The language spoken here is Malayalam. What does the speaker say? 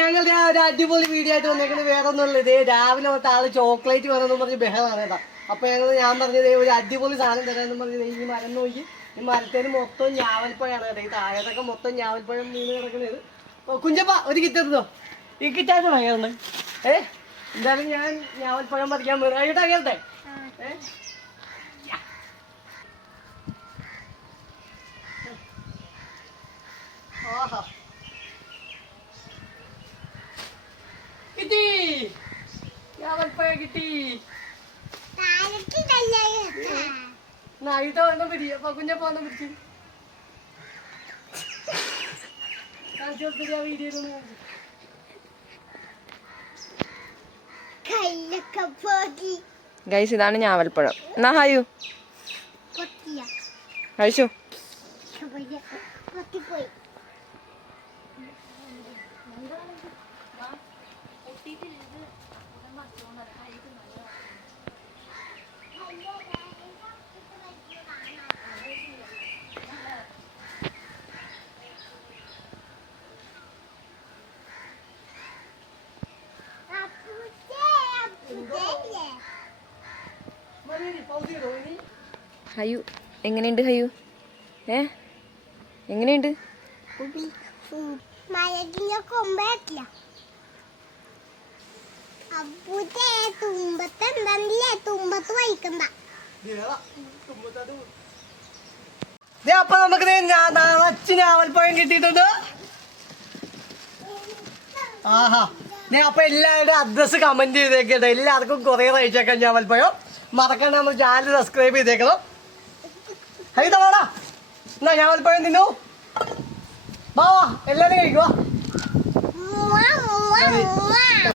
ഞങ്ങൾ ഒരു അടിപൊളി വീഡിയോ ആയിട്ട് വന്നേക്കുന്നത് വേറെ ഒന്നുമില്ല. ഇതേ രാവിലെ തൊട്ട് ആള് ചോക്ലേറ്റ് വേണമെന്ന് പറഞ്ഞ് ബഹളമാണ് കേട്ടോ. അപ്പൊ ഞാൻ പറഞ്ഞത് ഒരു അടിപൊളി സാധനം തരാമെന്ന് പറഞ്ഞത് ഈ മരം നോക്കി. ഈ മരത്തേന് മൊത്തം ഞാവൽപ്പഴമാണ് കേട്ടോ. ഈ താഴത്തൊക്കെ മൊത്തം ഞാവൽപ്പഴം വീണ് കിടക്കുന്നത്. കുഞ്ചപ്പ ഒരു കിറ്റോ ഈ കിറ്റായിട്ട് ഭയങ്കര എന്തായാലും ഞാൻ ഞാവൽപ്പഴം പറിക്കാൻ കേട്ടാ കേട്ടെ. ആഹാ കിട്ടി, ഞാവൽപ്പഴം കിട്ടി. നായിട്ട് വന്ന പിടി. അപ്പൊ കുഞ്ഞപ്പ വന്ന പിടിച്ചു വീഡിയോ. ഗൈസ് ഇതാണ് ഞാവൽപ്പഴം. എന്നാ ഹായു കഴിച്ചു. ഹയു എങ്ങനെയുണ്ട് ഹയു? എങ്ങനെയുണ്ട്? അപ്പൊ നമുക്ക് നിറച്ച് ഞാവൽപ്പഴം കിട്ടിയിട്ടുണ്ട്. ആഹാ അപ്പൊ എല്ലാവരും അഡ്രസ് കമന്റ് ചെയ്തേക്കട്ടെ. എല്ലാവർക്കും കൊറിയർ അയച്ചേക്കാം ഞാവൽപ്പഴം. മറക്കണ്ട നമ്മൾ ചാനൽ സബ്സ്ക്രൈബ് ചെയ്തേക്കണം. ഹൈതവാടാ എന്നാ ഞാവൽപ്പഴം തിന്നു. വാ എല്ലാവരും കഴിക്കുവാ.